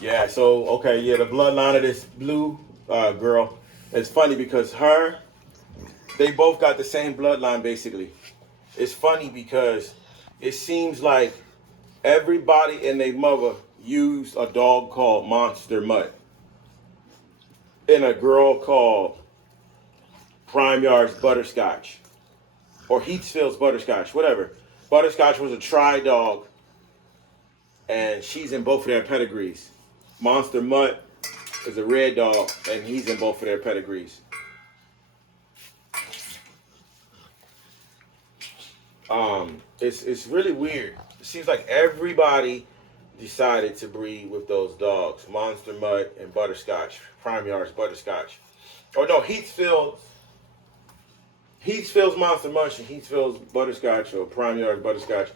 Yeah, so okay, yeah, the bloodline of this blue girl. It's funny because they both got the same bloodline basically. It's funny because it seems like everybody and their mother used a dog called Monster Mutt and a girl called Prime Yard's Butterscotch or Heathfield's Butterscotch, whatever. Butterscotch was a tri dog, and she's in both of their pedigrees. Monster Mutt is a red dog, and he's in both of their pedigrees. It's really weird. It seems like everybody decided to breed with those dogs, Monster Mutt and Butterscotch, Prime Yard's Butterscotch. Oh no, Heathfield's Monster Munch and Heathfield's Butterscotch or Prime Yard's Butterscotch.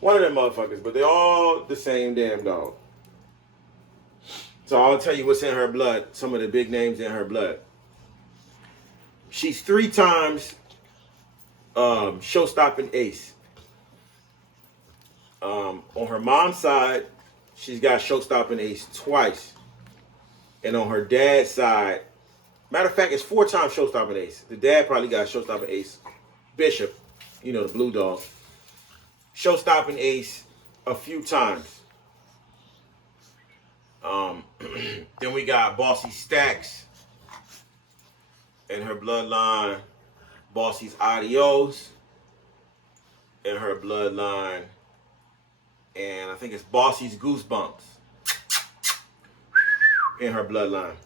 One of them motherfuckers, but they all the same damn dog. So I'll tell you what's in her blood. Some of the big names in her blood. She's 3 times show-stopping ace. On her mom's side, she's got show-stopping ace twice, and on her dad's side, matter of fact, it's 4 times show-stopping ace. The dad probably got show-stopping ace. Bishop, the blue dog. Show-stopping ace a few times. Then we got Bossy Stacks in her bloodline. Bossy's Adios in her bloodline. And I think it's Bossy's Goosebumps in her bloodline.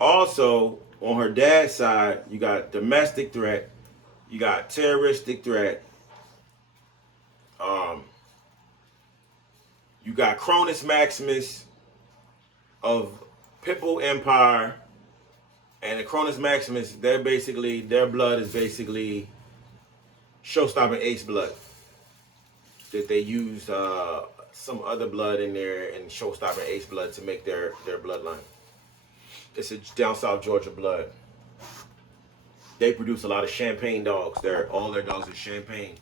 Also, on her dad's side, you got Domestic Threat, you got Terroristic Threat, you got Cronus Maximus of Pitbull Empire, and the Cronus Maximus, their blood is basically show-stopping ace blood. That they used some other blood in there and show-stopping ace blood to make their bloodline. It's a down south Georgia blood. They produce a lot of champagne dogs. All their dogs are champagne,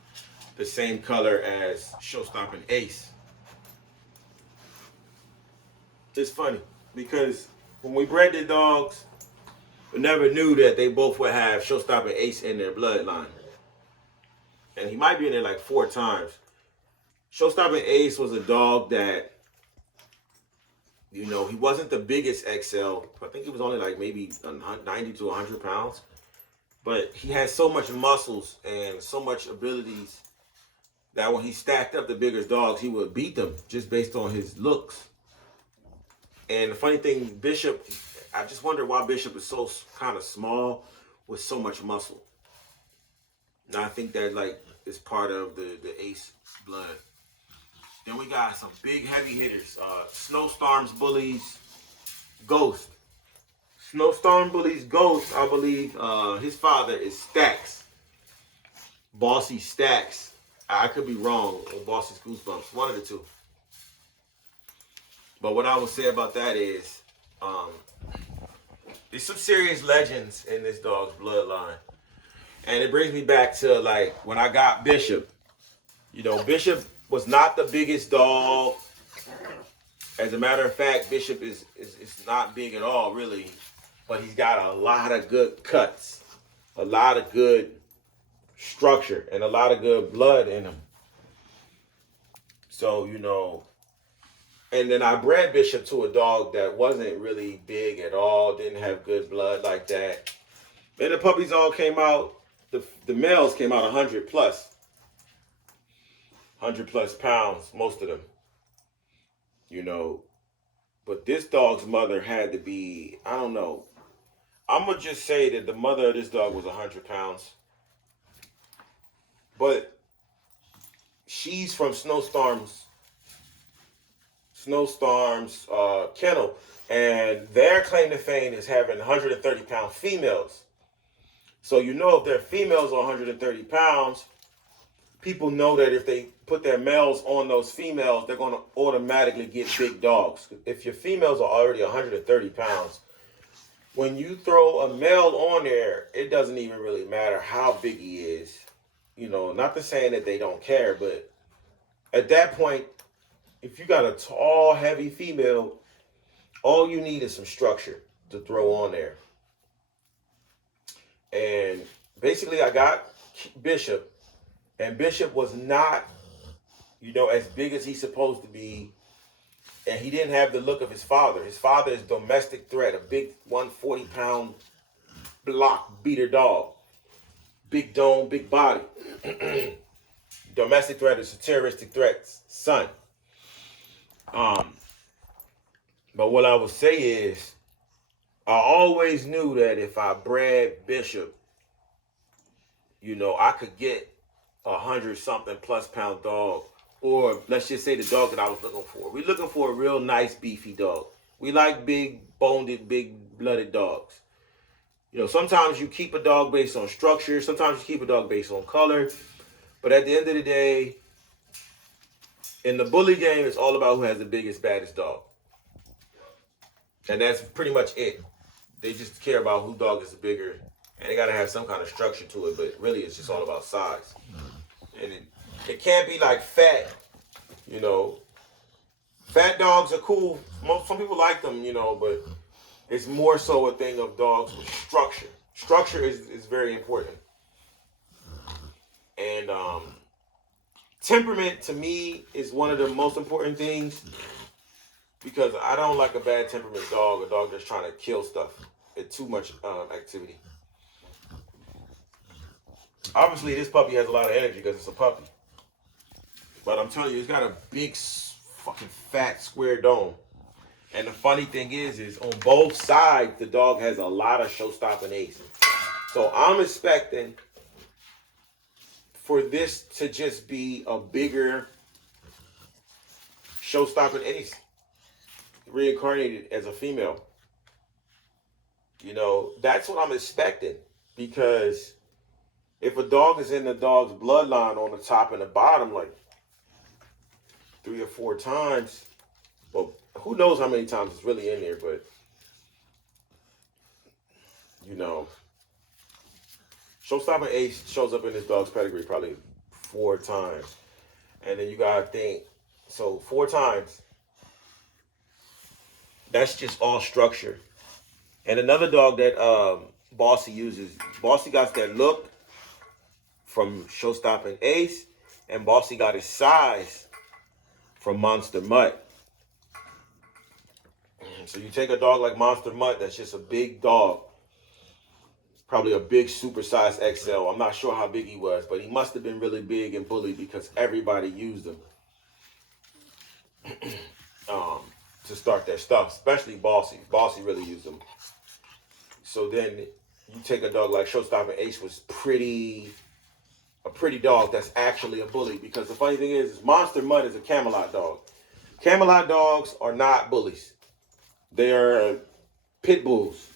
the same color as show-stopping ace. It's funny because when we bred the dogs, we never knew that they both would have show-stopping ace in their bloodline. And he might be in there like 4 times. Show-stopping ace was a dog that, he wasn't the biggest XL. I think he was only like maybe 90 to 100 pounds. But he had so much muscles and so much abilities that when he stacked up the bigger dogs, he would beat them just based on his looks. And the funny thing, Bishop, I just wonder why Bishop is so kind of small with so much muscle. And I think that is part of the ace blood. Then we got some big heavy hitters. Snowstorms Bullies Ghost. Snowstorm Bullies Ghost, I believe his father is Stacks. Bossy Stacks. I could be wrong. Or Bossy's Goosebumps. One of the two. But what I would say about that is there's some serious legends in this dog's bloodline. And it brings me back to when I got Bishop. Bishop was not the biggest dog. As a matter of fact, Bishop is not big at all, really. But he's got a lot of good cuts, a lot of good structure, and a lot of good blood in him. So, and then I bred Bishop to a dog that wasn't really big at all, didn't have good blood like that. Then the puppies all came out, the males came out 100 plus. 100 plus pounds, most of them. But this dog's mother had to be, I don't know. I'm going to just say that the mother of this dog was 100 pounds. But she's from Snowstorm's kennel. And their claim to fame is having 130 pound females. So if their females are 130 pounds, people know that if they put their males on those females, they're going to automatically get big dogs. If your females are already 130 pounds, when you throw a male on there, it doesn't even really matter how big he is. Not to saying that they don't care, but at that point, if you got a tall, heavy female all you need is some structure to throw on there. And basically, I got Bishop, and Bishop was not, as big as he's supposed to be, and he didn't have the look of his father. His father is Domestic Threat, a big 140-pound block beater dog, big dome, big body. Domestic Threat is a terroristic threat's son. But what I would say is, I always knew that if I bred Bishop, I could get 100-something plus pound dog, or let's just say the dog that I was looking for. We're looking for a real nice beefy dog. We like big boned, big blooded dogs. Sometimes you keep a dog based on structure. Sometimes you keep a dog based on color. But at the end of the day, in the bully game, it's all about who has the biggest, baddest dog. And that's pretty much it. They just care about who dog is the bigger. And they got to have some kind of structure to it. But really, it's just all about size. And it can't be like fat. Fat dogs are cool. Some people like them, but it's more so a thing of dogs with structure. Structure is very important. And temperament, to me, is one of the most important things, because I don't like a bad temperament dog, a dog that's trying to kill stuff. It's too much activity. Obviously, this puppy has a lot of energy because it's a puppy. But I'm telling you, it's got a big, fucking fat, square dome. And the funny thing is on both sides, the dog has a lot of show-stopping ace. So I'm expecting for this to just be a bigger show-stopping ace, reincarnated as a female. That's what I'm expecting. Because if a dog is in the dog's bloodline on the top and the bottom, like 3 or 4 times, well, who knows how many times it's really in there, but show-stopping ace shows up in this dog's pedigree probably 4 times. And then you gotta think, so 4 times, that's just all structure. And another dog that Bossy uses, Bossy got that look from show-stopping ace, and Bossy got his size from Monster Mutt. So you take a dog like Monster Mutt, that's just a big dog, probably a big supersized XL. I'm not sure how big he was, but he must have been really big and bully because everybody used him to start their stuff, especially Bossy. Bossy really used him. So then you take a dog like Showstopping Ace, was a pretty dog that's actually a bully, because the funny thing is Monster Mutt is a Camelot dog. Camelot dogs are not bullies. They are pit bulls.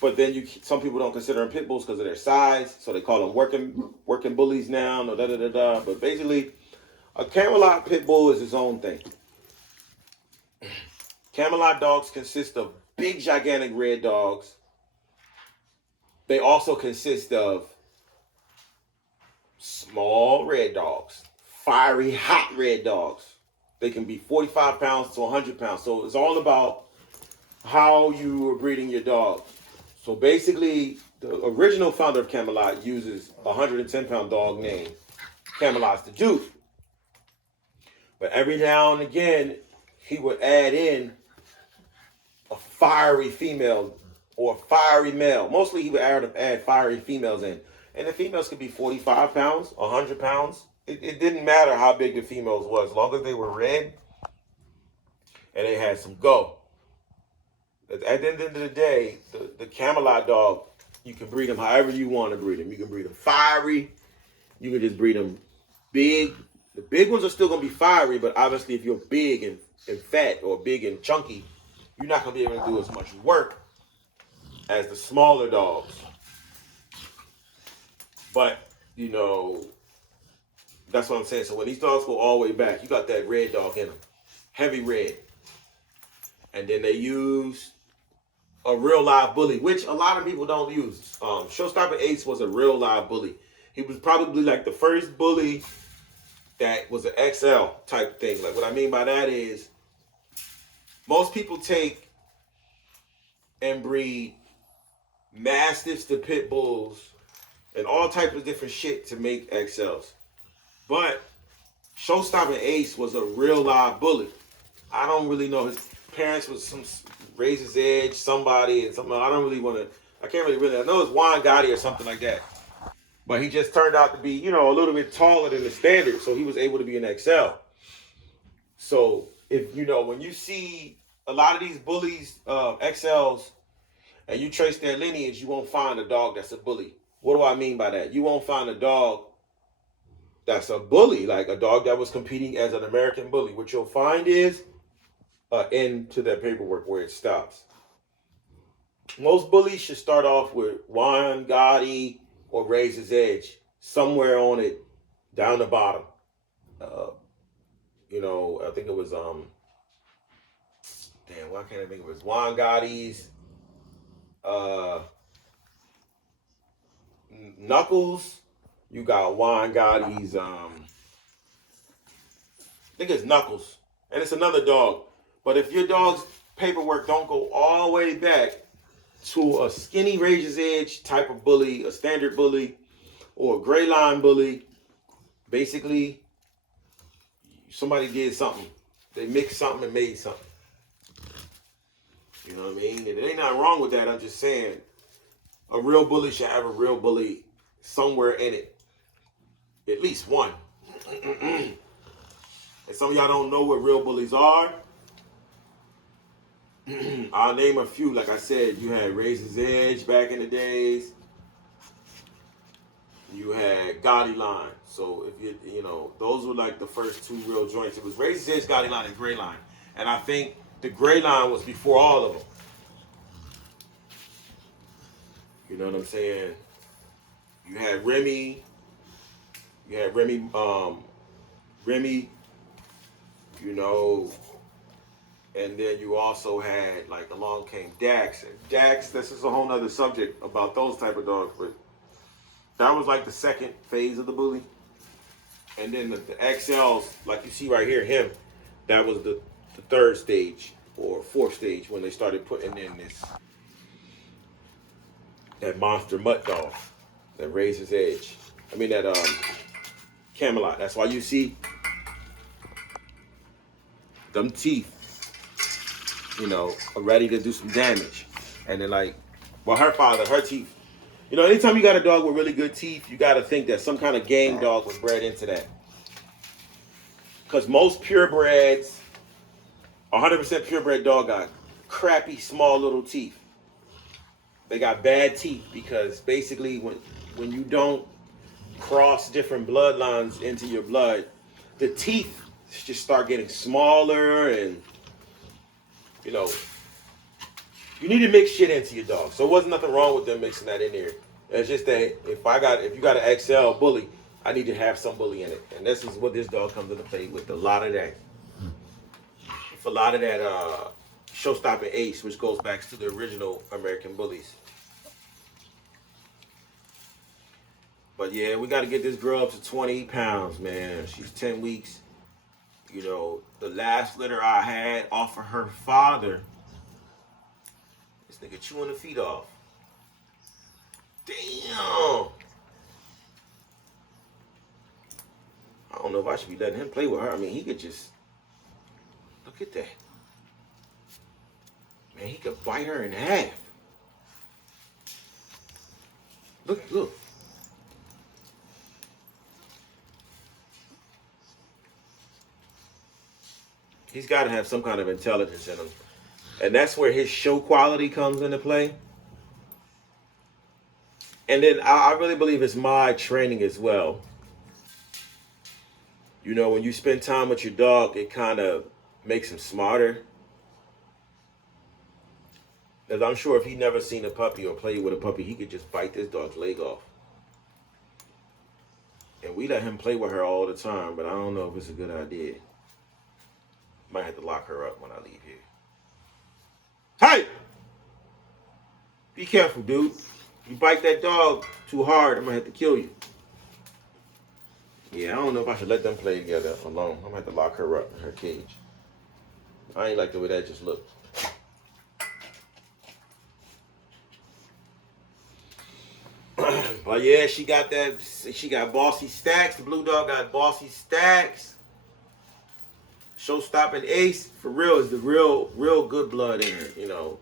But then some people don't consider them pit bulls because of their size, so they call them working bullies now. No, But basically, a Camelot pit bull is its own thing. Camelot dogs consist of big, gigantic red dogs. They also consist of small red dogs, fiery, hot red dogs. They can be 45 pounds to 100 pounds. So it's all about how you are breeding your dog. So basically, the original founder of Camelot uses a 110-pound dog named Camelot's the Duke. But every now and again, he would add in a fiery female or a fiery male. Mostly he would add fiery females in. And the females could be 45 pounds, 100 pounds. It didn't matter how big the females was, as long as they were red and they had some go. At the end of the day, the Camelot dog, you can breed them however you want to breed them. You can breed them fiery. You can just breed them big. The big ones are still going to be fiery, but obviously if you're big and fat or big and chunky, you're not going to be able to do as much work as the smaller dogs. But, that's what I'm saying. So when these dogs go all the way back, you got that red dog in them. Heavy red. And then they use a real live bully, which a lot of people don't use. Showstopper Ace was a real live bully. He was probably like the first bully that was an XL type thing. Like what I mean by that is most people take and breed mastiffs to pit bulls and all types of different shit to make XLs. But Showstopping Ace was a real live bully. I don't really know. His parents was some Razor's Edge, somebody, and something. I don't really want to. I can't really. I know it's Juan Gotti or something like that. But he just turned out to be, you know, a little bit taller than the standard, so he was able to be an XL. So if you know, when you see a lot of these bullies, XLs, and you trace their lineage, you won't find a dog that's a bully. What do I mean by that? You won't find a dog that's a bully, like a dog that was competing as an American bully. What you'll find is an end to their paperwork where it stops. Most bullies should start off with Juan Gotti or Razor's Edge, somewhere on it, down the bottom. You know, I think it was damn, why can't I think of it? Juan Gotti's Knuckles. You got Juan Gotti's I think it's Knuckles. And it's another dog. But if your dog's paperwork don't go all the way back to a skinny Razor's Edge type of bully, a standard bully, or a gray line bully, basically somebody did something. They mixed something and made something. You know what I mean? And it ain't nothing wrong with that. I'm just saying a real bully should have a real bully somewhere in it. At least one. And some of y'all don't know what real bullies are. I'll name a few. Like I said, you had Razor's Edge back in the days. You had Gotti Line. So if you know, those were like the first two real joints. It was Razor's Edge, Gotti Line, and Gray Line. And I think the Gray Line was before all of them. You know what I'm saying? You had Remy. You had Remy, you know, and then you also had, like, along came Dax. And Dax, this is a whole nother subject about those type of dogs, but that was like the second phase of the bully. And then the XLs, like you see right here, him, that was the third stage or fourth stage when they started putting in that monster mutt dog, that Razor's Edge. I mean, that Camelot. That's why you see them teeth, you know, are ready to do some damage. And then, like, well, her teeth. You know, anytime you got a dog with really good teeth, you got to think that some kind of game dog was bred into that. Because most purebreds, 100% purebred dog got crappy, small little teeth. They got bad teeth because basically when you don't cross different bloodlines into your blood, the teeth just start getting smaller, and you know, you need to mix shit into your dog. So it wasn't nothing wrong with them mixing that in there. It's just that if you got an XL bully, I need to have some bully in it. And this is what this dog comes into play with, a lot of that. With a lot of that Showstopping Ace, which goes back to the original American bullies. But yeah, we got to get this girl up to 20 pounds, man. She's 10 weeks. You know, the last litter I had off of her father, this nigga chewing the feet off. Damn. I don't know if I should be letting him play with her. I mean, he could just, look at that. Man, he could bite her in half. Look. He's got to have some kind of intelligence in him. And that's where his show quality comes into play. And then I really believe it's my training as well. You know, when you spend time with your dog, it kind of makes him smarter. Because I'm sure if he never seen a puppy or played with a puppy, he could just bite this dog's leg off. And we let him play with her all the time, but I don't know if it's a good idea. Might have to lock her up when I leave here. Hey! Be careful, dude. You bite that dog too hard, I'm gonna have to kill you. Yeah, I don't know if I should let them play together alone. I'm gonna have to lock her up in her cage. I ain't like the way that just looked. But yeah, she got that. She got bossy stacks. The blue dog got bossy stacks. Show stopping ace for real is the real good blood in her. You know,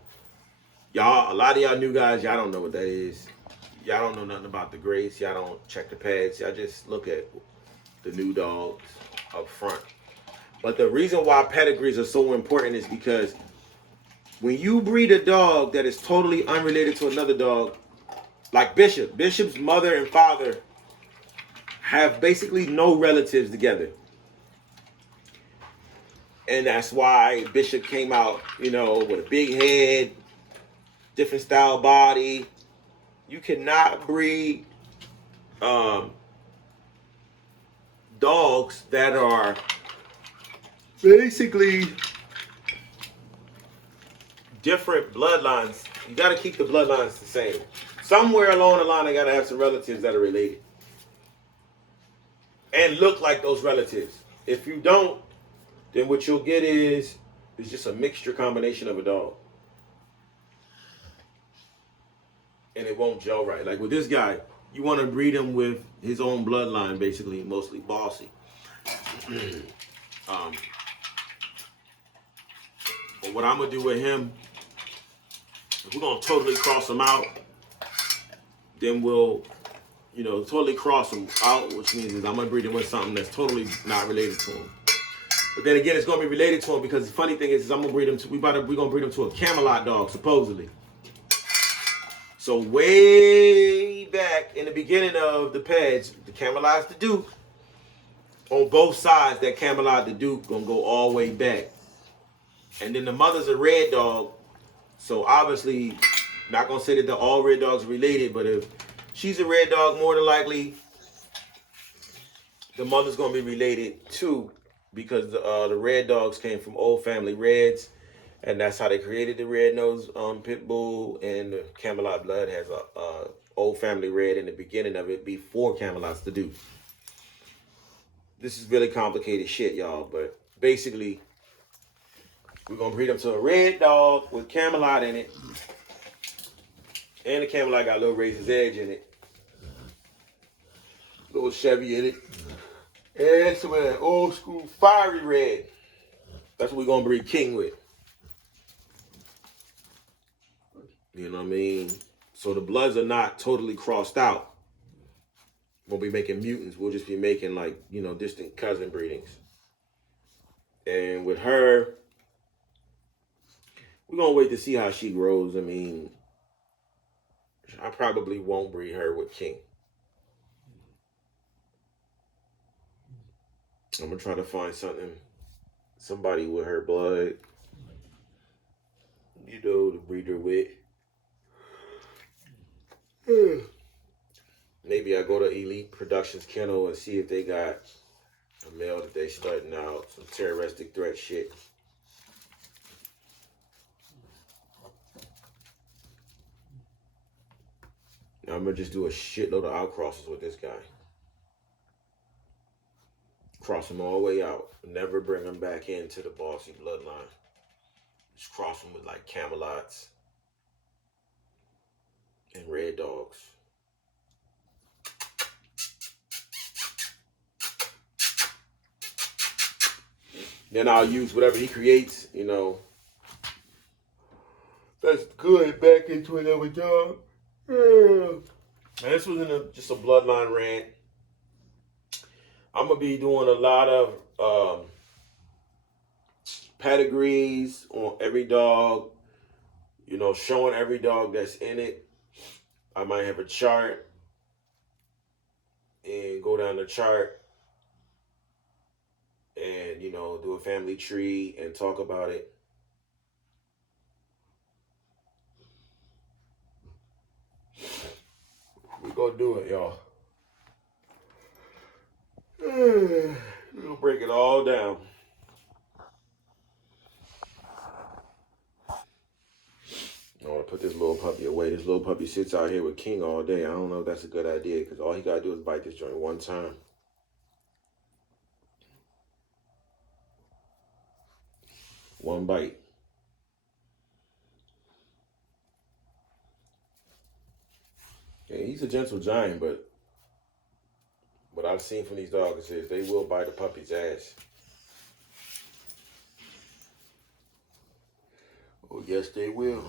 y'all. A lot of y'all new guys, y'all don't know what that is. Y'all don't know nothing about the grades. Y'all don't check the pads. Y'all just look at the new dogs up front. But the reason why pedigrees are so important is because when you breed a dog that is totally unrelated to another dog, like Bishop's mother and father have basically no relatives together. And that's why Bishop came out, you know, with a big head, different style body. You cannot breed dogs that are basically different bloodlines. You got to keep the bloodlines the same. Somewhere along the line, I got to have some relatives that are related and look like those relatives. If you don't, then what you'll get is just a mixture combination of a dog. And it won't gel right. Like with this guy, you want to breed him with his own bloodline, basically, mostly bossy. But what I'm going to do with him, if we're going to totally cross him out, then we'll, you know, totally cross him out, which means is I'm going to breed him with something that's totally not related to him. But then again, it's going to be related to him because the funny thing is I'm going to breed him to, we're going to breed him to a Camelot dog, supposedly. So way back in the beginning of the pads, the Camelot's the Duke. On both sides, that Camelot the Duke going to go all the way back. And then the mother's a red dog. So obviously, not going to say that all red dogs are related, but if she's a red dog, more than likely, the mother's going to be related too, because the red dogs came from old family reds, and that's how they created the red-nosed pit bull, and the Camelot blood has a old family red in the beginning of it before Camelot's the Duke. This is really complicated shit, y'all, but basically, we're going to breed them to a red dog with Camelot in it, and the Camelot got a little Razor's Edge in it, little Chevy in it, and some of that old school fiery red. That's what we're going to breed King with. You know what I mean? So the bloods are not totally crossed out. We'll be making mutants. We'll just be making, like, you know, distant cousin breedings. And with her, we're going to wait to see how she grows. I mean, I probably won't breed her with King. I'm going to try to find somebody with her blood, you know, to breed her with. Maybe I go to Elite Productions Kennel and see if they got a male that they starting out, some terroristic threat shit. Now I'm gonna just do a shitload of outcrosses with this guy. Cross him all the way out. Never bring him back into the bossy bloodline. Just cross him with like Camelots and red dogs. Then I'll use whatever he creates, you know, that's good back into another dog. And this was just a bloodline rant. I'm going to be doing a lot of pedigrees on every dog, you know, showing every dog that's in it. I might have a chart and go down the chart and, you know, do a family tree and talk about it. We're going to do it, y'all. We'll break it all down. I want to put this little puppy away. This little puppy sits out here with King all day. I don't know if that's a good idea because all he got to do is bite this joint one time. One bite. Yeah, he's a gentle giant, but what I've seen from these dogs is they will bite a puppy's ass. Oh, yes, they will.